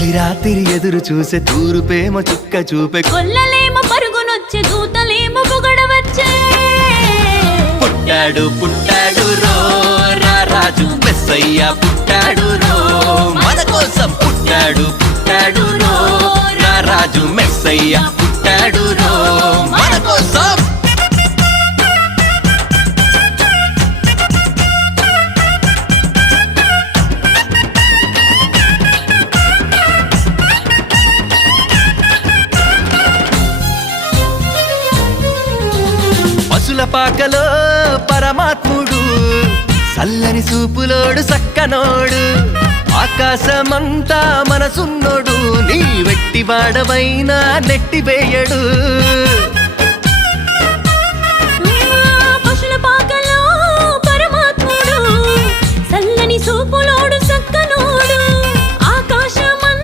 తొలి రాత్రి ఎదురు చూసే తూరుపేమో చుక్క చూపే కొల్లలేమో పరుగునొచ్చే దూతలేమో పొగడవచ్చే పుట్టాడు పుట్టాడు రో రారాజు మెస్సయ్య పుట్టాడు రో మన కోసం పుట్టాడు పుట్టాడు రో రారాజు మెస్సయ్య పుట్టాడు రో మన కోసం పశుల పాకలో పరమాత్ముడు చల్లని సూపులోడు సక్కనోడు ఆకాశమంతా మనసున్నోడు నీ వెట్టి వాడవైనా నెట్టివేయడు